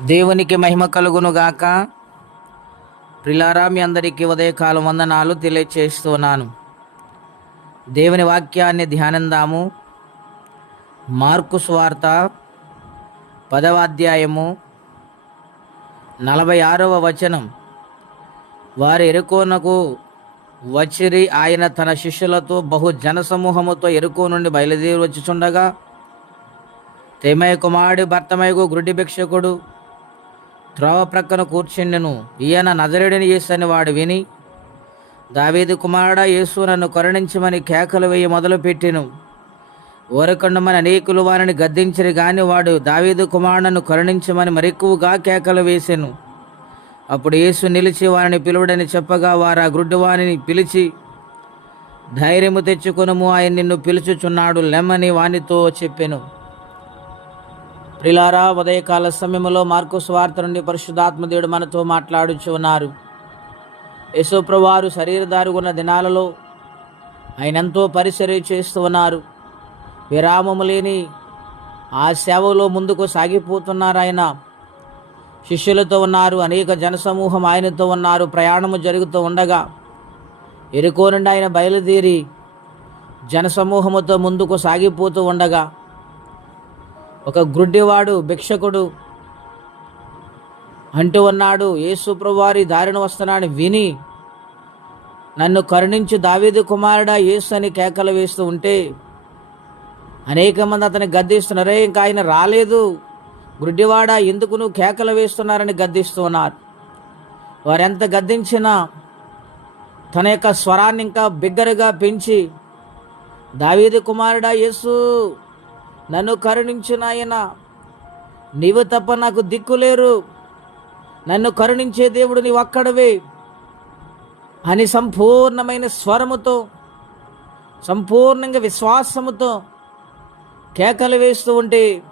దేవునికి మహిమ కలుగును గాక ప్రిలారా మీ అందరికీ ఉదయకాలం వందనాలు తెలియచేస్తున్నాను. దేవుని వాక్యాన్ని ధ్యానందాము. మార్కు స్వార్త పదవ అధ్యాయము నలభై ఆరవ వచనం. వారి ఎరుకోనకు వచ్చిరి ఆయన తన శిష్యులతో బహు జనసమూహముతో ఎరుకో నుండి బయలుదేరి వచ్చుచుండగా తెమయ కుమారుడి భర్తమయకు గురుడి భిక్షకుడు త్రోవ ప్రక్కన కూర్చుండెను. ఈయన నజరుడిని చేసని వాడు విని దావేది కుమారుడా యేసు నన్ను కరుణించమని కేకలు వేయి మొదలుపెట్టెను. ఊరకొండమని అనేకులు వారిని గద్దించరు గాని వాడు దావీదు కుమారుడను కరుణించమని మరెక్కువగా కేకలు వేసెను. అప్పుడు యేసు నిలిచి వారిని పిలువడని చెప్పగా వారు ఆ గుడ్డివానిని పిలిచి ధైర్యము తెచ్చుకొనుము ఆయన నిన్ను పిలుచుచున్నాడు లెమ్మని వానితో చెప్పెను. ప్రిలారా ఉదయకాల సమయంలో మార్కు స్వార్త నుండి పరిశుద్ధాత్మదేవుడు మనతో మాట్లాడుచు ఉన్నారు. యశోప్రవారు శరీరదారు ఉన్న దినాలలో ఆయన ఎంతో పరిచర్య చేస్తూ ఉన్నారు. విరామము లేని ఆ సేవలో ముందుకు సాగిపోతున్నారు ఆయన. శిష్యులతో ఉన్నారు అనేక జనసమూహం ఆయనతో ఉన్నారు ప్రయాణము జరుగుతూ ఉండగా ఎరుకో నుండి ఆయన బయలుదేరి జనసమూహముతో ముందుకు సాగిపోతూ ఉండగా ఒక గ్రుడ్డివాడు భిక్షకుడు అంటూ ఉన్నాడు యేసుప్రభువారి దారిన వస్తున్నాడు విని. నన్ను కరుణించి దావీదు కుమారుడా యేసు అని కేకలు వేస్తూ ఉంటే అనేక మంది అతని గద్దిస్తున్నారే. ఇంకా ఆయన రాలేదు. గుడ్డివాడా ఎందుకు నువ్వు కేకలు వేస్తున్నారని గద్దిస్తున్నారు వారెంత గద్దించినా తన యొక్క స్వరాన్ని ఇంకా బిగ్గరగా పెంచి దావీదు కుమారుడా యేసు నన్ను కరుణించు నాయన. నీవు తప్ప నాకు దిక్కులేరు నన్ను కరుణించే దేవుడు నీవు అక్కడవే. అని సంపూర్ణమైన స్వరముతో సంపూర్ణంగా విశ్వాసముతో కేకలు వేస్తూ ఉంటే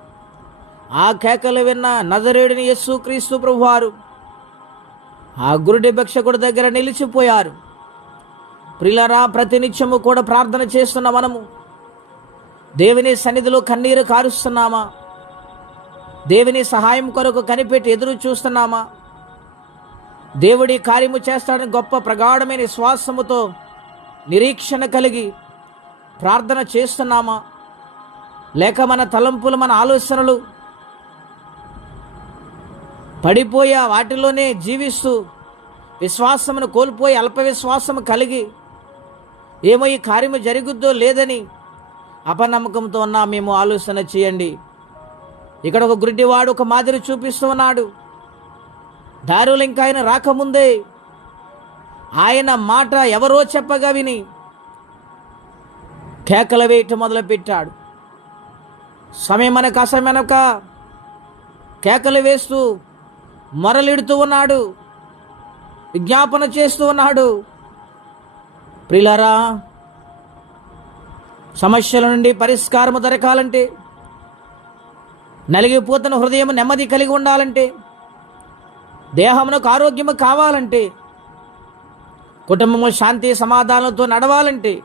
ఆ కేకలు విన్న నజరేడిని యస్సు క్రీస్తు ప్రభువారు ఆ గురుడి భిక్షకుడి దగ్గర నిలిచిపోయారు. ప్రిలరా ప్రతినిత్యము కూడా ప్రార్థన చేస్తున్న మనము. దేవుని సన్నిధిలో కన్నీరు కారుస్తున్నామా? దేవుని సహాయం కొరకు కనిపెట్టి ఎదురు చూస్తున్నామా? దేవుడి కార్యము చేస్తాడని గొప్ప ప్రగాఢమైన విశ్వాసముతో నిరీక్షణ కలిగి ప్రార్థన చేస్తున్నామా? లేక మన తలంపులు మన ఆలోచనలు పడిపోయా వాటిలోనే జీవిస్తూ విశ్వాసమును కోల్పోయి అల్ప విశ్వాసము కలిగి ఏమో ఈ కార్యము జరుగుద్దో లేదని అపనమ్మకంతో ఉన్నా మేము ఆలోచన చేయండి. ఇక్కడ ఒక గుడ్డివాడు ఒక మాదిరి చూపిస్తూ ఉన్నాడు. దారులు ఇంకా ఆయన రాకముందే ఆయన మాట ఎవరో చెప్పగా విని కేకలు వేయటం మొదలుపెట్టాడు. సమయం అనక అసమయనక కేకలు వేస్తూ మొరలిడుతూ ఉన్నాడు. విజ్ఞాపన చేస్తూ ఉన్నాడు. ప్రిలరా సమస్యల నుండి పరిష్కారము దొరకాలంటే నలిగిపోతున్న హృదయం నెమ్మది కలిగి ఉండాలంటే దేహమునకు ఆరోగ్యము కావాలంటే కుటుంబము శాంతి సమాధానంతో నడవాలంటే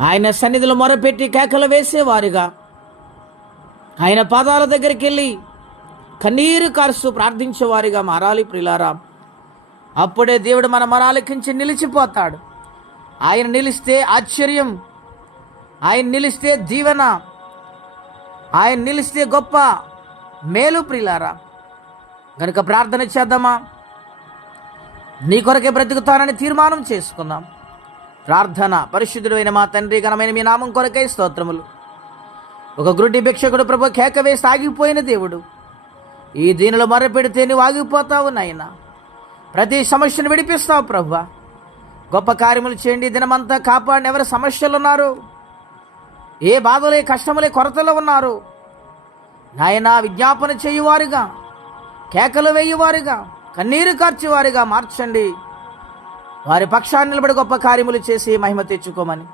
ఆయన సన్నిధిలో మొరపెట్టి కేకలు వేసేవారుగా. ఆయన పాదాల దగ్గరికి వెళ్ళి కన్నీరు కారుస్తూ ప్రార్థించేవారిగా మారాలి ప్రిలారా. అప్పుడే దేవుడు మన మరాలకించి నిలిచిపోతాడు. ఆయన నిలిస్తే ఆశ్చర్యం. ఆయన నిలిస్తే దీవెన ఆయన నిలిస్తే గొప్ప. మేలు ప్రిలారా. కనుక ప్రార్థన చేద్దామా? నీ కొరకే బ్రతుకుతానని తీర్మానం చేసుకుందాం. ప్రార్థన పరిశుద్ధుడైన మా తండ్రి ఘనమైన మీ నామం కొరకే స్తోత్రములు. ఒక గ్రుడ్డి భిక్షకుడు ప్రభు కేకవేసి ఆగిపోయిన దేవుడు. ఈ దీనిలో మరపెడితే నువ్వు ఆగిపోతావు నాయన. ప్రతి సమస్యను విడిపిస్తావు ప్రభు. గొప్ప కార్యములు చేయండి. దినమంతా కాపాడిన ఎవరు సమస్యలు ఉన్నారు? ఏ బాధలే కష్టములే కొరతలు ఉన్నారు? నాయన విజ్ఞాపన చేయువారుగా కేకలు వేయువారుగా కన్నీరు కార్చేవారుగా మార్చండి. వారి పక్షాన్ని నిలబడి గొప్ప కార్యములు చేసి మహిమ తెచ్చుకోమని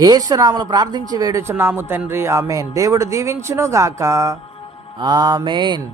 ఏసునాములు ప్రార్థించి వేడుచున్నాము తండ్రి. ఆమెన్. దేవుడు దీవించును గాక ఆమెన్.